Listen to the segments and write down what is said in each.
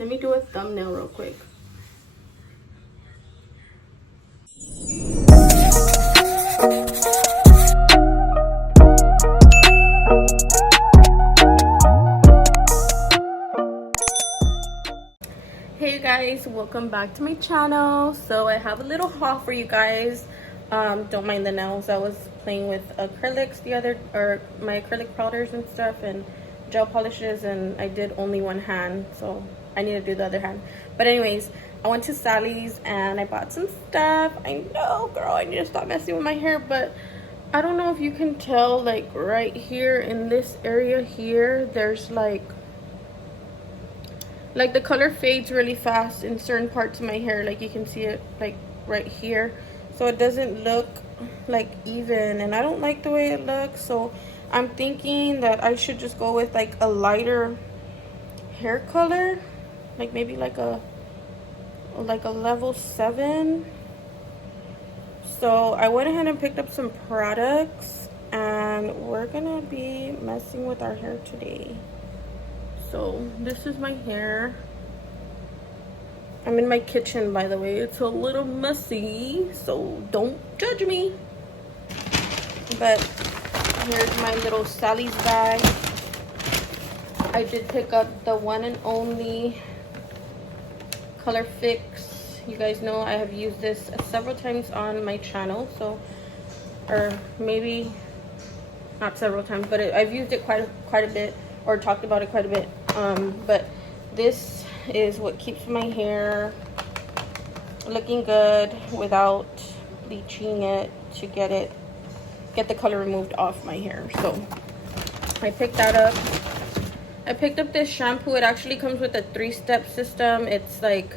Let me do a thumbnail real quick. Hey guys, welcome back to my channel. So I have a little haul for you guys. Don't mind the nails. I was playing with acrylics my acrylic powders and stuff and gel polishes, and I did only one hand, so I need to do the other hand. But anyways, I went to Sally's and I bought some stuff. I know, girl, I need to stop messing with my hair, but I don't know if you can tell, like right here in this area here, there's like the color fades really fast in certain parts of my hair. Like you can see it like right here, so it doesn't look like even, and I don't like the way it looks. So I'm thinking that I should just go with like a lighter hair color, like maybe like a level 7. So I went ahead and picked up some products, and we're gonna be messing with our hair today. So this is my hair. I'm in my kitchen, by the way. It's a little messy, so don't judge me. But here's my little Sally's bag. I did pick up the one and only Color Fix. You guys know I have used this several times on my channel, so, or maybe not several times, but I've used it quite a bit, or talked about it quite a bit. But this is what keeps my hair looking good without bleaching it to get the color removed off my hair. So I picked that up. I picked up this shampoo. It actually comes with a 3-step system. It's like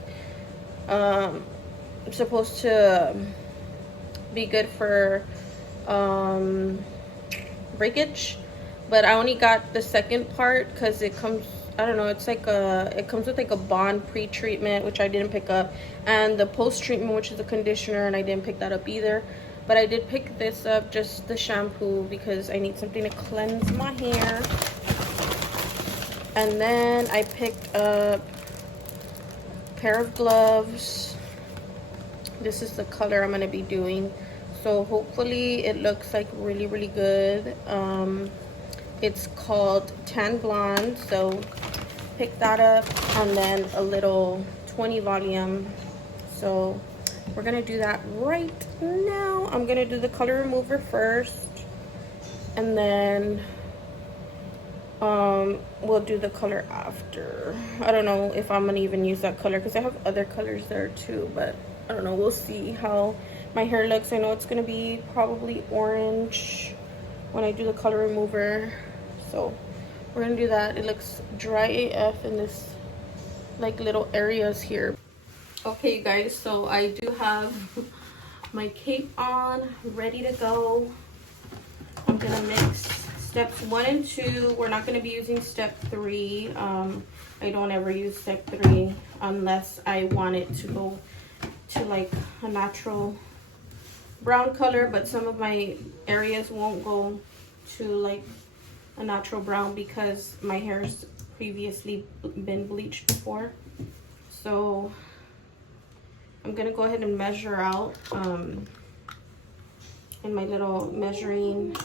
supposed to be good for breakage, but I only got the second part because it comes, I don't know, it's like it comes with like a bond pre-treatment, which I didn't pick up, and the post-treatment, which is a conditioner, and I didn't pick that up either. But I did pick this up, just the shampoo, because I need something to cleanse my hair. And then I picked up a pair of gloves. This is the color I'm going to be doing, so hopefully it looks like really, really good. It's called Tan Blonde, so pick that up, and then a little 20 volume. So we're gonna do that right now. I'm gonna do the color remover first, and then we'll do the color after. I don't know if I'm gonna even use that color because I have other colors there too, but I don't know, we'll see how my hair looks. I know it's gonna be probably orange when I do the color remover, so we're gonna do that. It looks dry AF in this like little areas here. Okay, you guys, so I do have my cape on, ready to go. I'm gonna mix steps 1 and 2. We're not gonna be using step 3. I don't ever use step 3 unless I want it to go to like a natural brown color, but some of my areas won't go to like a natural brown because my hair's previously been bleached before. So I'm gonna go ahead and measure out in my little measuring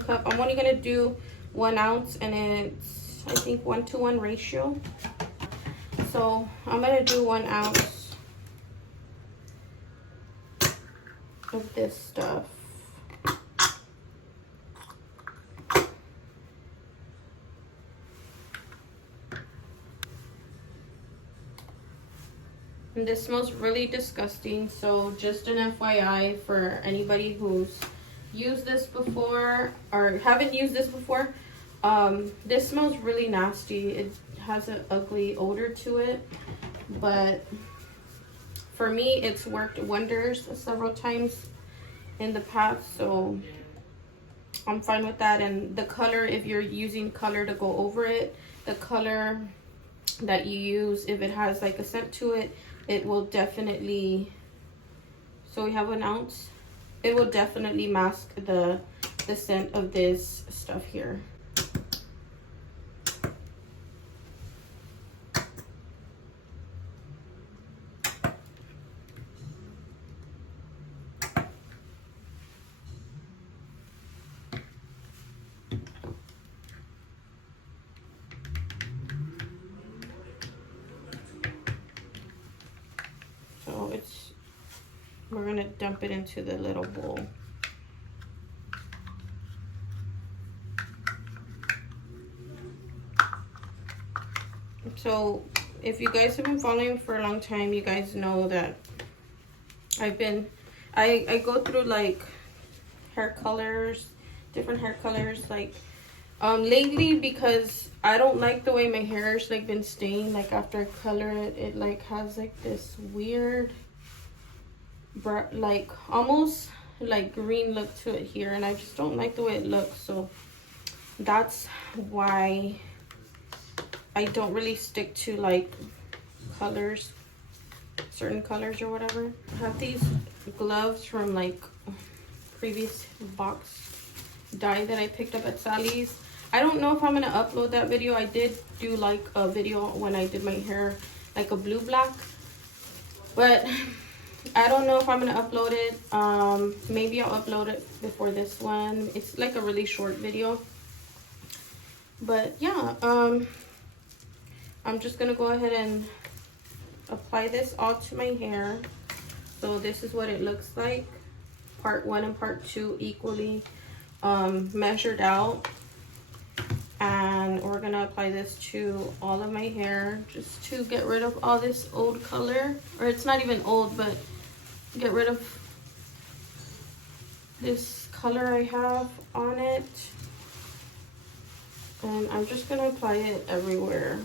cup. I'm only gonna do 1 ounce, and it's I think 1-to-1 ratio. So I'm gonna do 1 ounce of this stuff. And this smells really disgusting, so just an FYI for anybody who's used this before or haven't used this before. This smells really nasty. It has an ugly odor to it, but for me it's worked wonders several times in the past, so I'm fine with that. And the color, if you're using color to go over it, the color that you use, if it has like a scent to it, it will definitely, so we have 1 ounce, it will definitely mask the scent of this stuff here. we're gonna dump it into the little bowl. So if you guys have been following me for a long time, you guys know that I go through like hair colors, different hair colors, like lately, because I don't like the way my hair's like been staying. Like after I color it, it like has like this weird like almost like green look to it here, and I just don't like the way it looks. So that's why I don't really stick to like colors, certain colors or whatever. I have these gloves from like previous box dye that I picked up at Sally's. I don't know if I'm gonna upload that video. I did do like a video when I did my hair like a blue black, but I don't know if I'm gonna upload it. Maybe I'll upload it before this one. It's like a really short video, but yeah, I'm just gonna go ahead and apply this all to my hair. So this is what it looks like, part 1 and part 2 equally measured out, and we're gonna apply this to all of my hair just to get rid of all this old color, or it's not even old, but get rid of this color I have on it. And I'm just gonna apply it everywhere.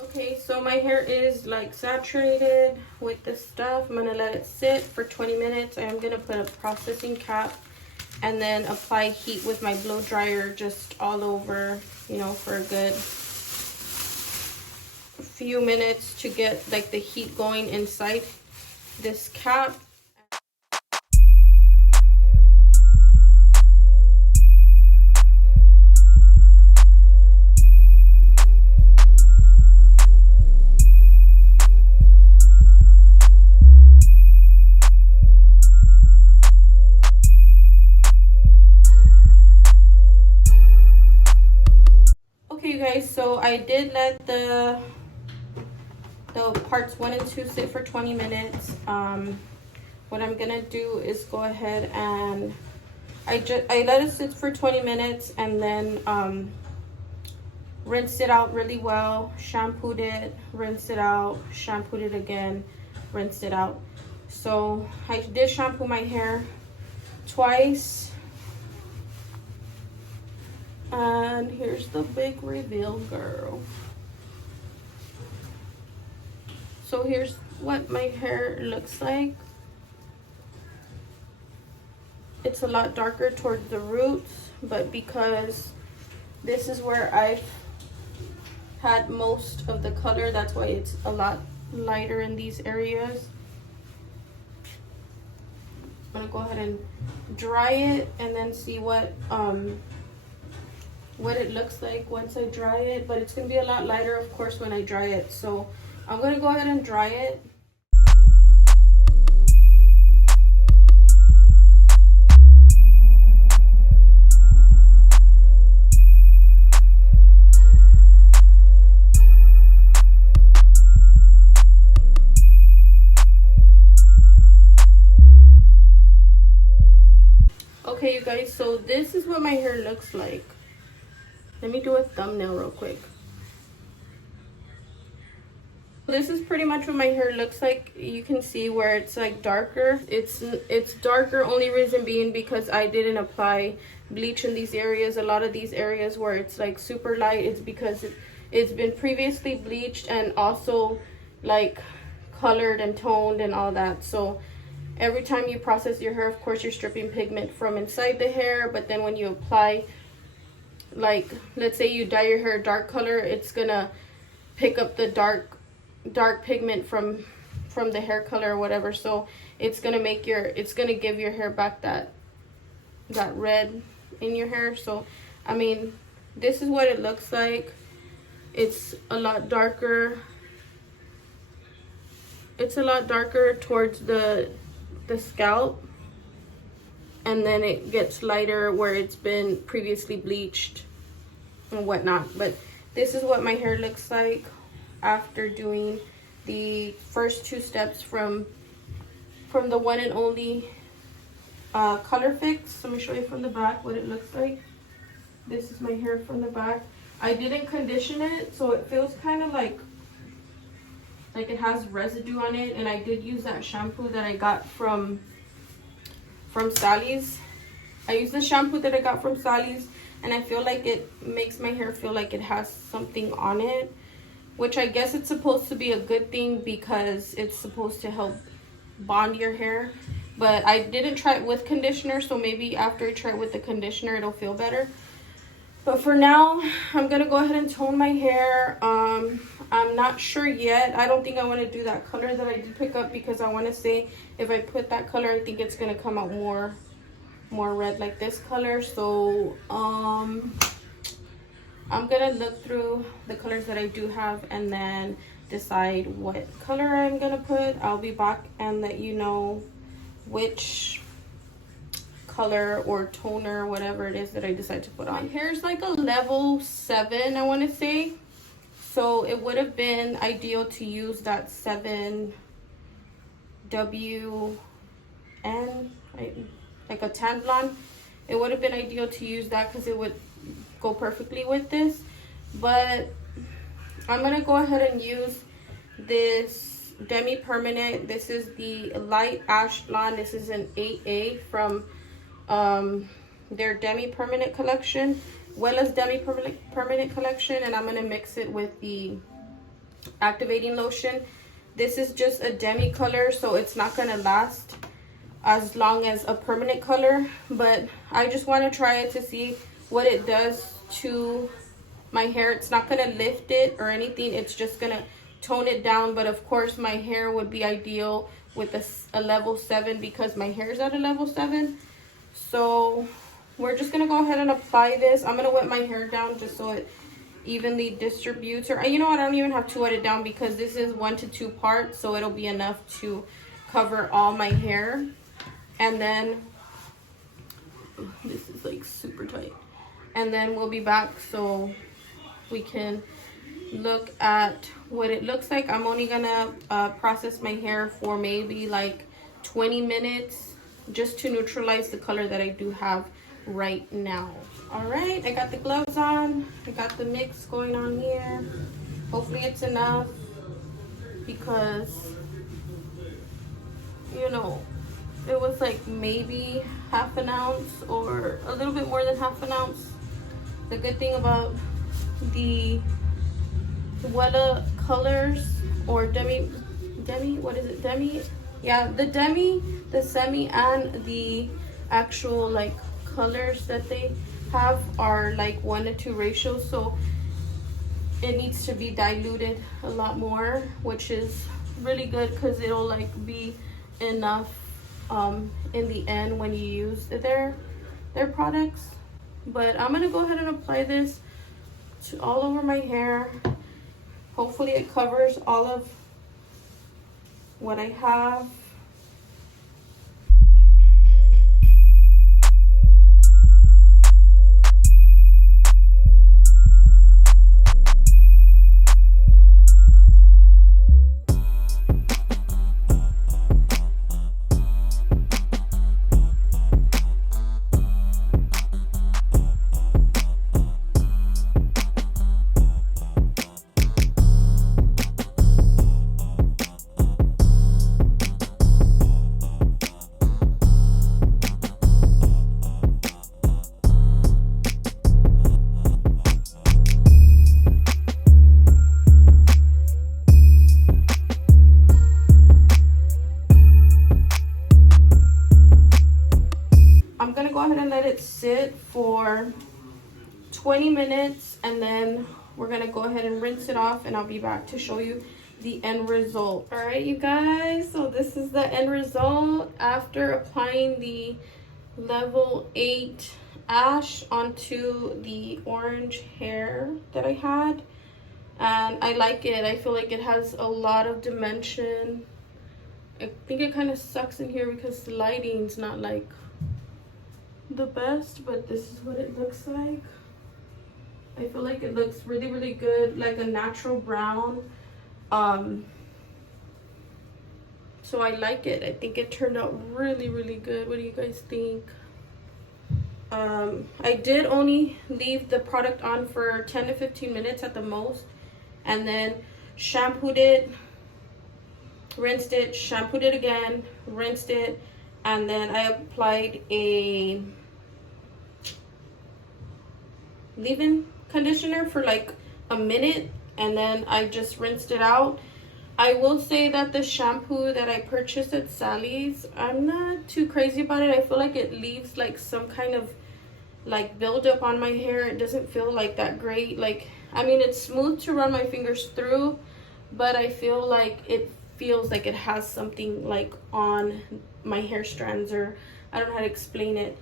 Okay, so my hair is like saturated with this stuff. I'm gonna let it sit for 20 minutes. I am gonna put a processing cap and then apply heat with my blow dryer just all over, you know, for a good few minutes to get like the heat going inside this cap. You guys, so I did let the parts 1 and 2 sit for 20 minutes. What I'm gonna do is go ahead and I let it sit for 20 minutes, and then rinsed it out really well, shampooed it, rinsed it out, shampooed it again, rinsed it out. So I did shampoo my hair twice. And here's the big reveal, girl. So here's what my hair looks like. It's a lot darker towards the roots, but because this is where I've had most of the color, that's why it's a lot lighter in these areas. I'm gonna go ahead and dry it and then see what it looks like once I dry it, but it's gonna be a lot lighter, of course, when I dry it. So I'm gonna go ahead and dry it. Okay, you guys, so this is what my hair looks like. Let me do a thumbnail real quick. This is pretty much what my hair looks like. You can see where it's like darker. It's darker, only reason being because I didn't apply bleach in these areas. A lot of these areas where it's like super light, it's because it's been previously bleached and also like colored and toned and all that. So every time you process your hair, of course, you're stripping pigment from inside the hair, but then when you apply, like let's say you dye your hair dark color, it's gonna pick up the dark pigment from the hair color or whatever. So it's gonna give your hair back that red in your hair. So I mean, this is what it looks like. It's a lot darker. It's a lot darker towards the scalp, and then it gets lighter where it's been previously bleached and whatnot. But this is what my hair looks like after doing the first two steps from the one and only Color Fix. Let me show you from the back what it looks like. This is my hair from the back. I didn't condition it, so it feels kind of like it has residue on it, and I did use that shampoo that I got from Sally's. I used the shampoo that I got from Sally's, and I feel like it makes my hair feel like it has something on it, which I guess it's supposed to be a good thing because it's supposed to help bond your hair. But I didn't try it with conditioner, so maybe after I try it with the conditioner it'll feel better. But for now, I'm gonna go ahead and tone my hair. I'm not sure yet. I don't think I want to do that color that I did pick up, because I want to say if I put that color, I think it's gonna come out more red like this color. So I'm gonna look through the colors that I do have and then decide what color I'm gonna put. I'll be back and let you know which color or toner, whatever it is that I decide to put on. My hair is like a level 7, I want to say, so it would have been ideal to use that 7WN, like a tan blonde. It would have been ideal to use that because it would go perfectly with this, but I'm gonna go ahead and use this demi permanent. This is the light ash blonde. This is an 8A from their demi permanent collection, Wella's demi permanent collection, and I'm gonna mix it with the activating lotion. This is just a demi color, so it's not gonna last as long as a permanent color, but I just want to try it to see what it does to my hair. It's not gonna lift it or anything, it's just gonna tone it down. But of course my hair would be ideal with a level 7 because my hair is at a level 7. So we're just gonna go ahead and apply this. I'm gonna wet my hair down just so it evenly distributes, or you know what, I don't even have to wet it down because this is 1 to 2 parts, so it'll be enough to cover all my hair. And then this is like super tight, and then we'll be back so we can look at what it looks like. I'm only gonna process my hair for maybe like 20 minutes just to neutralize the color that I do have right now. All right, I got the gloves on, I got the mix going on here. Hopefully it's enough, because you know, it was like maybe half an ounce or a little bit more than half an ounce. The good thing about the Wella colors, or demi, what is it, demi? Yeah, the demi, the semi, and the actual like colors that they have are like 1 to 2 ratio, so it needs to be diluted a lot more, which is really good because it'll like be enough in the end when you use their products. But I'm gonna go ahead and apply this to all over my hair. Hopefully it covers all of what I have. I'm gonna go ahead and let it sit for 20 minutes, and then we're gonna go ahead and rinse it off, and I'll be back to show you the end result. All right, you guys, so this is the end result after applying the level 8 ash onto the orange hair that I had. And I like it. I feel like it has a lot of dimension. I think it kind of sucks in here because the lighting's not like the best, but this is what it looks like. I feel like it looks really, really good, like a natural brown. So I like it. I think it turned out really, really good. What do you guys think? I did only leave the product on for 10 to 15 minutes at the most, and then shampooed it, rinsed it, shampooed it again, rinsed it, and then I applied a leave-in conditioner for like a minute, and then I just rinsed it out. I will say that the shampoo that I purchased at Sally's, I'm not too crazy about it. I feel like it leaves like some kind of like buildup on my hair. It doesn't feel like that great. Like, I mean, it's smooth to run my fingers through, but I feel like it feels like it has something like on my hair strands, or I don't know how to explain it.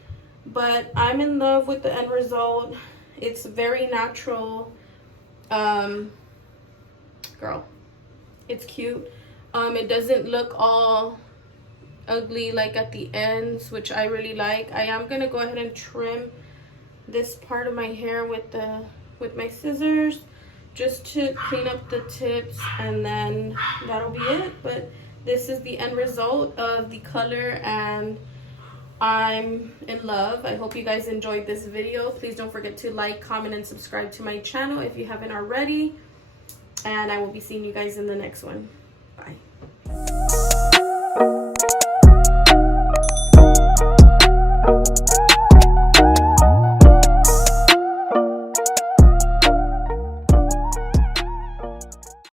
But I'm in love with the end result. It's very natural. Girl, it's cute. It doesn't look all ugly like at the ends, which I really like. I am gonna go ahead and trim this part of my hair with my scissors, just to clean up the tips, and then that'll be it. But this is the end result of the color, and I'm in love. I hope you guys enjoyed this video. Please don't forget to like, comment, and subscribe to my channel if you haven't already, and I will be seeing you guys in the next one. Bye.